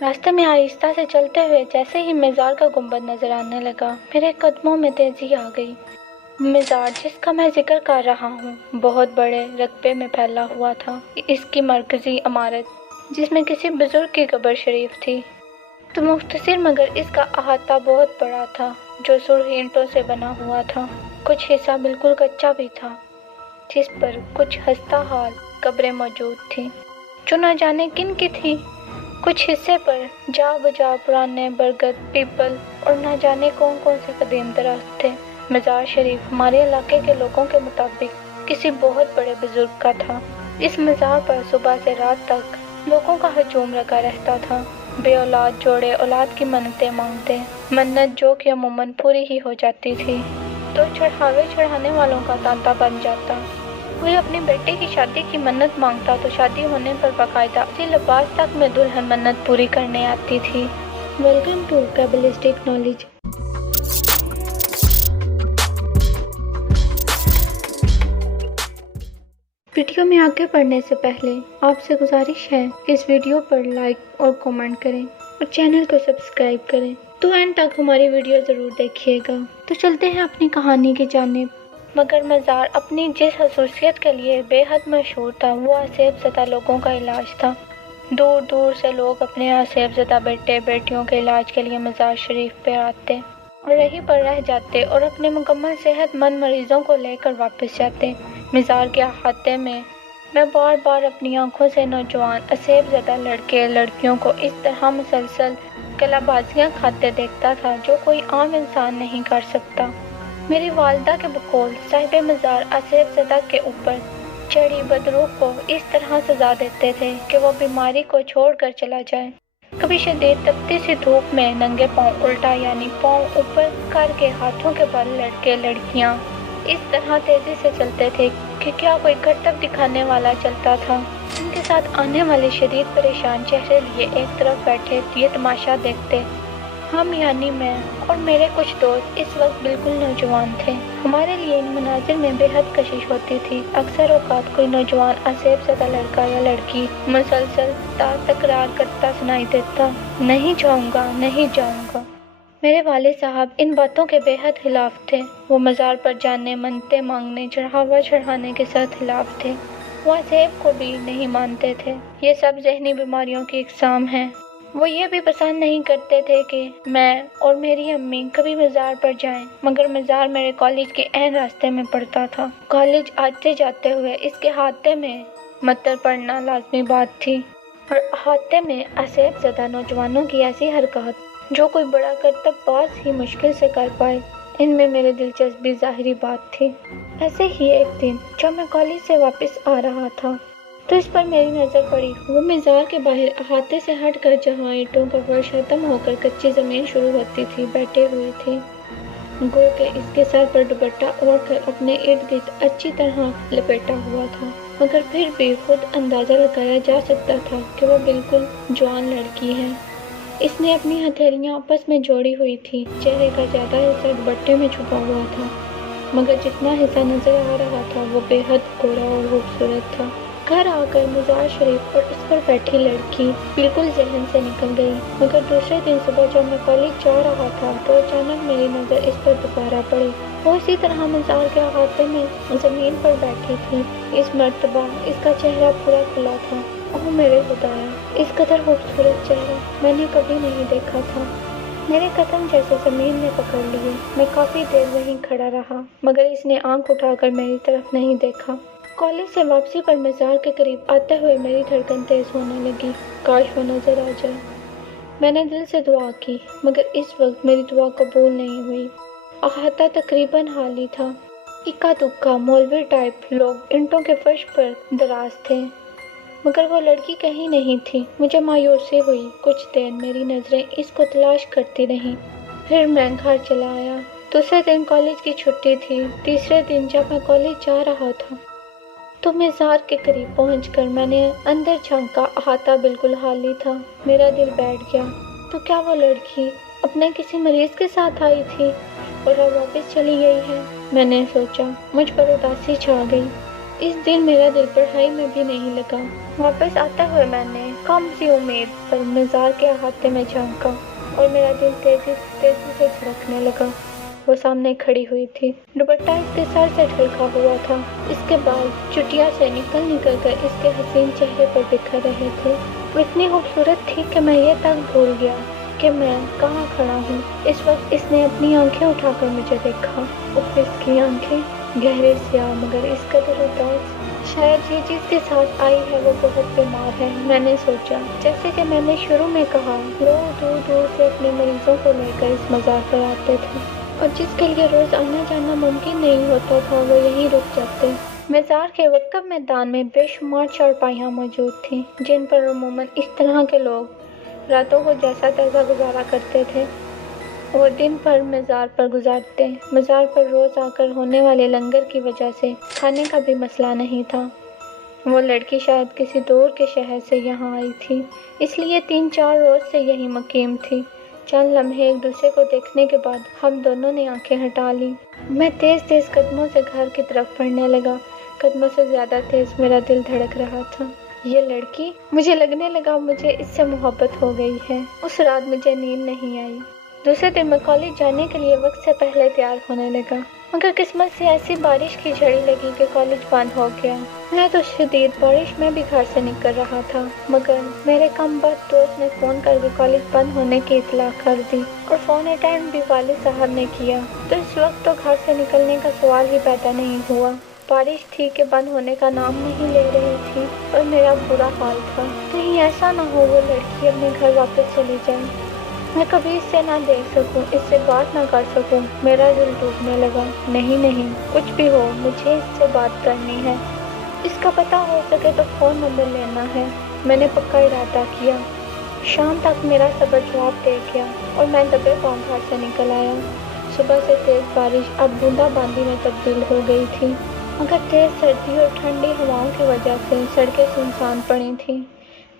रास्ते में आहिस्ता से चलते हुए जैसे ही मज़ार का गुंबद नजर आने लगा, मेरे कदमों में तेजी आ गई। मज़ार जिसका मैं जिक्र कर रहा हूँ, बहुत बड़े रकबे में फैला हुआ था। इसकी मरकजी इमारत, जिसमें किसी बुजुर्ग की कब्र शरीफ थी, तो मुख्तसर मगर इसका अहाता बहुत बड़ा था, जो सुर्ख ईंटों से बना हुआ था। कुछ हिस्सा बिल्कुल कच्चा भी था, जिस पर कुछ हस्ता हाल कब्रें मौजूद थीं, जो न जाने किन की थी। कुछ हिस्से पर जा बजा पुराने बरगद, पीपल और न जाने कौन कौन से कदीम दरख्त थे। मज़ार शरीफ हमारे इलाके के लोगों के मुताबिक किसी बहुत बड़े बुजुर्ग का था। इस मज़ार पर सुबह से रात तक लोगों का हजूम लगा रहता था। बे औलाद जोड़े औलाद की मन्नतें मांगते, मन्नत जो कि अमूमन पूरी ही हो जाती थी, तो चढ़ावे चढ़ाने वालों का तांता बन जाता। कोई अपने बेटे की शादी की मन्नत मांगता तो शादी होने पर बाकायदा उसी लिबास तक में दुल्हन मन्नत पूरी करने आती थी। Welcome to cabalistic knowledge. Video में आगे बढ़ने से पहले आपसे गुजारिश है कि इस वीडियो पर लाइक और कमेंट करें और चैनल को सब्सक्राइब करें। तो एंड तक हमारी वीडियो ज़रूर देखिएगा। तो चलते हैं अपनी कहानी की जानिब। मगर मज़ार अपनी जिस खसूसियत के लिए बेहद मशहूर था, वो आसेब ज़दा लोगों का इलाज था। दूर दूर से लोग अपने आसेब ज़दा बेटे बेटियों के इलाज के लिए मज़ार शरीफ पे आते और यहीं पर रह जाते और अपने मुकम्मल सेहतमंद मरीज़ों को लेकर वापस जाते। मज़ार के अहाते में मैं बार बार अपनी आंखों से नौजवान आसेब ज़दा लड़के लड़कियों को इस तरह मुसलसल कलाबाजियाँ खाते देखता था, जो कोई आम इंसान नहीं कर सकता। मेरी वालिदा के बकौल साहिब मज़ार आसेब ज़दा के ऊपर चढ़ी बदरूह को इस तरह सजा देते थे कि वो बीमारी को छोड़कर चला जाए। कभी शदीद तपती सी धूप में नंगे पाँव उल्टा यानी पाँव ऊपर करके हाथों के बल लड़के लड़कियाँ इस तरह तेजी से चलते थे कि क्या कोई करतब दिखाने वाला चलता था। उनके साथ आने वाले शदीद परेशान चेहरे लिए एक तरफ बैठे ये तमाशा देखते। हम यानी मैं और मेरे कुछ दोस्त इस वक्त बिल्कुल नौजवान थे। हमारे लिए इन मनाजिर में बेहद कशिश होती थी। अक्सर औकात कोई नौजवान आसेब ज़दा लड़का या लड़की मुसलसल तकरार करता सुनाई देता, नहीं जाऊँगा नहीं जाऊँगा। मेरे वालिद साहब इन बातों के बेहद खिलाफ थे। वो मज़ार पर जाने, मन्नतें मांगने, चढ़ावा चढ़ाने के साथ खिलाफ थे। वो आसेब को भी नहीं मानते थे। ये सब जहनी बीमारियों की इकसाम है। वो ये भी पसंद नहीं करते थे कि मैं और मेरी अम्मी कभी मज़ार पर जाएं, मगर मज़ार मेरे कॉलेज के ऐन रास्ते में पड़ता था। कॉलेज आते जाते हुए इसके हाथे में मत्तर पड़ना लाजमी बात थी और हाथे में आसेब ज़दा नौजवानों की ऐसी हरकत जो कोई बड़ा करतबबाज ही मुश्किल से कर पाए, इनमें मेरी दिलचस्पी ज़ाहिरी बात थी। ऐसे ही एक दिन जब मैं कॉलेज से वापस आ रहा था तो इस पर मेरी नज़र पड़ी। वो मज़ार के बाहर अहाते से हटकर जहाँ ईंटों का फर्श खत्म होकर कच्ची ज़मीन शुरू होती थी बैठे हुए थे। गो के इसके सर पर दुपट्टा ओढ़कर अपने इर्द गिर्द अच्छी तरह लपेटा हुआ था, मगर फिर भी खुद अंदाज़ा लगाया जा सकता था कि वह बिल्कुल जवान लड़की है। इसने अपनी हथेलियाँ आपस में जोड़ी हुई थी। चेहरे का ज़्यादा हिस्सा दुपट्टे में छुपा हुआ था, मगर जितना हिस्सा नज़र आ रहा था वो बेहद गोरा और खूबसूरत था। घर आकर मज़ार शरीफ और उस पर बैठी लड़की बिल्कुल जहन से निकल गई। मगर दूसरे दिन सुबह जब मैं कॉलेज जा रहा था तो अचानक मेरी नज़र इस पर दोबारा पड़ी। वो इसी तरह मज़ार के अहाते में ज़मीन पर बैठी थी। इस मर्तबा इसका चेहरा पूरा खुला था। ओह मेरे खुदाया, इस कदर खूबसूरत चेहरा मैंने कभी नहीं देखा था। मेरे कदम जैसे ज़मीन ने पकड़ लिए। मैं काफ़ी देर वहीं खड़ा रहा, मगर इसने आंख उठाकर मेरी तरफ नहीं देखा। कॉलेज से वापसी पर मज़ार के करीब आते हुए मेरी धड़कन तेज़ होने लगी। काश वो नज़र आ जाए। मैंने दिल से दुआ की, मगर इस वक्त मेरी दुआ कबूल नहीं हुई। अहाता तकरीबन खाली था। इक्का दुक्का मौलवी टाइप लोग ईंटों के फर्श पर दराज थे, मगर वो लड़की कहीं नहीं थी। मुझे मायूसी हुई। कुछ देर मेरी नज़रें इसको तलाश करती रहीं। फिर मैं घर चला आया। दूसरे दिन कॉलेज की छुट्टी थी। तीसरे दिन जब मैं कॉलेज जा रहा था तो मज़ार के करीब पहुंचकर मैंने अंदर झांका। अहाता बिल्कुल खाली था। मेरा दिल बैठ गया। तो क्या वो लड़की अपने किसी मरीज़ के साथ आई थी और अब वापस चली गई है? मैंने सोचा। मुझ पर उदासी छा गई। इस दिन मेरा दिल पढ़ाई में भी नहीं लगा। वापस आते हुए मैंने कम सी उम्मीद पर मज़ार के अहाते में झांका और मेरा दिल तेजी से धड़कने लगा। वो सामने खड़ी हुई थी। दुपट्टा इसके सर से ढलका हुआ था। इसके बाल चुटिया से निकल कर इसके हसीन चेहरे पर बिखर रहे थे। वो इतनी खूबसूरत थी कि मैं ये तक भूल गया कि मैं कहाँ खड़ा हूँ। इस वक्त इसने अपनी आंखें उठाकर मुझे देखा। उफ, इसकी आंखें गहरे स्याह मगर इस कदर उदास। शायद ये जिसके साथ आई है वो बहुत बीमार है, मैंने सोचा। जैसे कि मैंने शुरू में कहा, लोग दूर दूर से अपने मरीजों को लेकर इस मज़ार पर आते थे और जिसके लिए रोज़ आना जाना मुमकिन नहीं होता था वो यहीं रुक जाते। मज़ार के वक्फ मैदान में बेशुमार चारपाइयाँ मौजूद थीं जिन पर अमूमन इस तरह के लोग रातों को जैसा तैसा गुजारा करते थे और दिन भर मज़ार पर गुजारते। मज़ार पर रोज़ आकर होने वाले लंगर की वजह से खाने का भी मसला नहीं था। वो लड़की शायद किसी दूर के शहर से यहाँ आई थी, इसलिए 3-4 रोज़ से यहीं मुकीम थी। चंद लम्हे एक दूसरे को देखने के बाद हम दोनों ने आंखें हटा ली। मैं तेज़ कदमों से घर की तरफ बढ़ने लगा। कदमों से ज़्यादा तेज़ मेरा दिल धड़क रहा था। ये लड़की, मुझे लगने लगा मुझे इससे मोहब्बत हो गई है। उस रात मुझे नींद नहीं आई। दूसरे दिन मैं कॉलेज जाने के लिए वक्त से पहले तैयार होने लगा, मगर किस्मत से ऐसी बारिश की झड़ी लगी कि कॉलेज बंद हो गया। मैं तो शदीद बारिश में भी घर से निकल रहा था, मगर मेरे कमबख्त दोस्त ने फ़ोन करके कॉलेज बंद होने की इत्तला कर दी और फ़ोन अटेंड भी वालिद साहब ने किया। तो इस वक्त तो घर से निकलने का सवाल ही पैदा नहीं हुआ। बारिश थी कि बंद होने का नाम नहीं ले रही थी और मेरा बुरा हाल था। कहीं ऐसा ना हो वो लड़की अपने घर वापस चली जाए, मैं कभी इससे ना देख सकूं, इससे बात ना कर सकूं। मेरा दिल टूटने लगा। नहीं, कुछ भी हो, मुझे इससे बात करनी है। इसका पता हो सके तो फ़ोन नंबर लेना है। मैंने पक्का इरादा किया। शाम तक मेरा सब्र जवाब दे गया और मैं दबे पाँव घर से निकल आया। सुबह से तेज़ बारिश अब बूंदाबांदी में तब्दील हो गई थी, मगर तेज़ सर्दी और ठंडी हवाओं की वजह से सड़कें सुनसान पड़ी थीं।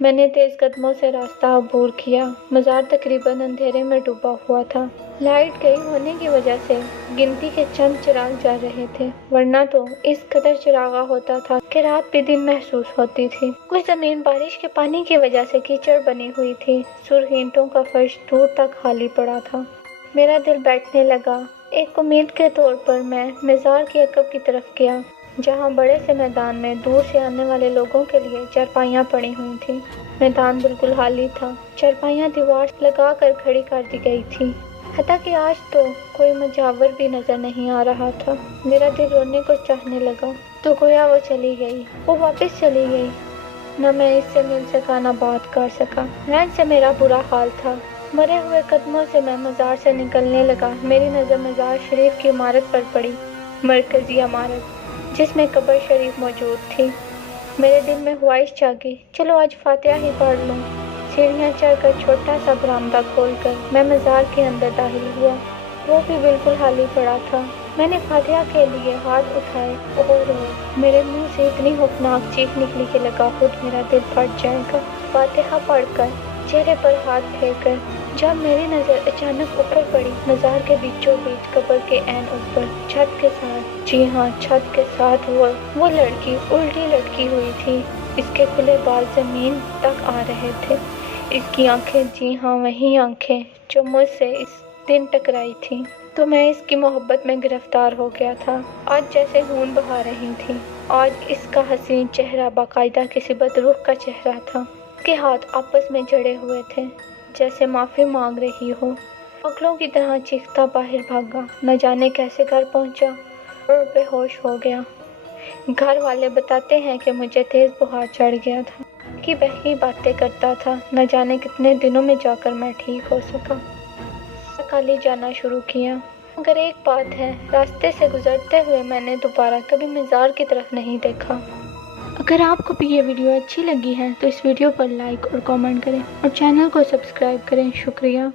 मैंने तेज़ कदमों से रास्ता अबूर किया। मज़ार तकरीबन अंधेरे में डूबा हुआ था। लाइट गई होने की वजह से गिनती के चंद चिराग जल रहे थे, वरना तो इस कदर चिरागा होता था कि रात भी दिन महसूस होती थी। कुछ ज़मीन बारिश के पानी की वजह से कीचड़ बनी हुई थी। सुर्ख ईंटों का फर्श दूर तक खाली पड़ा था। मेरा दिल बैठने लगा। एक उम्मीद के तौर पर मैं मज़ार के अकब की तरफ गया, जहाँ बड़े से मैदान में दूर से आने वाले लोगों के लिए चारपाइयाँ पड़ी हुई थीं। मैदान बिल्कुल खाली था। चारपाइयाँ दीवार लगा कर खड़ी कर दी गई थी, हत्ता कि आज तो कोई मुजावर भी नज़र नहीं आ रहा था। मेरा दिल रोने को चाहने लगा तो गोया वो चली गई। वो वापस चली गई। न मैं इससे मिल सका न बात कर सका। रैन से मेरा बुरा हाल था। मरे हुए कदमों से मैं मज़ार से निकलने लगा। मेरी नज़र मज़ार शरीफ की इमारत पर पड़ी, मरकज़ी इमारत जिसमें कब्र शरीफ मौजूद थी। मेरे दिल में ख्वाहिश जागी, चलो आज फातिहा ही पढ़ लूँ। सीढ़ियाँ चढ़कर छोटा सा बरामदा खोलकर मैं मज़ार के अंदर दाखिल हुआ। वो भी बिल्कुल खाली पड़ा था। मैंने फातिहा के लिए हाथ उठाए और मेरे मुंह से इतनी खौफनाक चीख निकली कि लगा खुद मेरा दिल फट जाएगा। फातिहा पढ़कर चेहरे पर हाथ फेरकर जब मेरी नज़र अचानक ऊपर पड़ी, मज़ार के बीचों बीच कब्र के ऐन ऊपर छत के साथ, जी हाँ छत के साथ, वो लड़की उल्टी लटकी हुई थी। इसके खुले बाल ज़मीन तक आ रहे थे। इसकी आंखें, जी हाँ वही आंखें जो मुझसे इस दिन टकराई थी। तो मैं इसकी मोहब्बत में गिरफ्तार हो गया था। आज जैसे खून बहा रही थी। आज इसका हसीन चेहरा बाकायदा किसी बदरूह का चेहरा था। के हाथ आपस में जड़े हुए थे, जैसे माफ़ी मांग रही हो। पागलों की तरह चीखता बाहर भागा। न जाने कैसे घर पहुंचा और बेहोश हो गया। घर वाले बताते हैं कि मुझे तेज़ बुखार चढ़ गया था, कि बहकी बातें करता था। न जाने कितने दिनों में जाकर मैं ठीक हो सका। कॉलेज जाना शुरू किया, मगर एक बात है, रास्ते से गुजरते हुए मैंने दोबारा कभी मज़ार की तरफ नहीं देखा। अगर आपको भी ये वीडियो अच्छी लगी है तो इस वीडियो पर लाइक और कमेंट करें और चैनल को सब्सक्राइब करें। शुक्रिया।